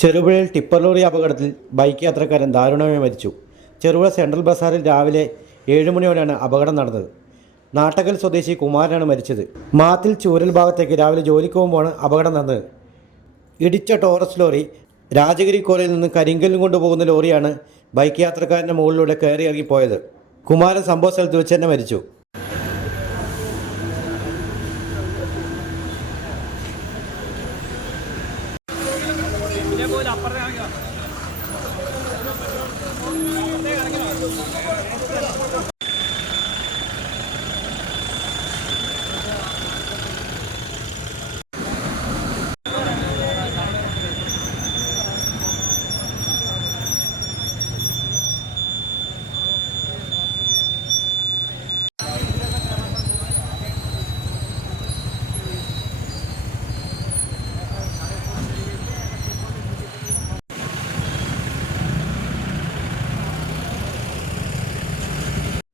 ചെറുപുഴയിൽ tipper lorry അപകടത്തിൽ bike യാത്രക്കാരൻ ദാരുണമായി മരിച്ചു. ചെറുപുഴ സെൻട്രൽ ബസാറിൽ രാവിലെ 7 മണിയോടെയാണ് അപകടം നടന്നത്. നാട്ടകൽ സ്വദേശി കുമാരനാണ് മരിച്ചത്. മാത്തിൽ ചൂരൽ ഭാഗത്തേക്ക് രാവിലെ ജോലിക്ക് പോകുമ്പോഴാണ് അപകടം നടന്നത്. ഇടിച്ച ടോറസ് ലോറി രാജഗിരി കോലയിൽ നിന്ന് കരിങ്കല്ലും കൊണ്ടുപോകുന്ന ലോറിയാണ് ബൈക്ക് യാത്രക്കാരൻ്റെ മുകളിലൂടെ കയറി ഇറങ്ങിപ്പോയത്. കുമാരൻ സംഭവ സ്ഥലത്ത് വെച്ച് തന്നെ മരിച്ചു. അപ്പുറത്തെ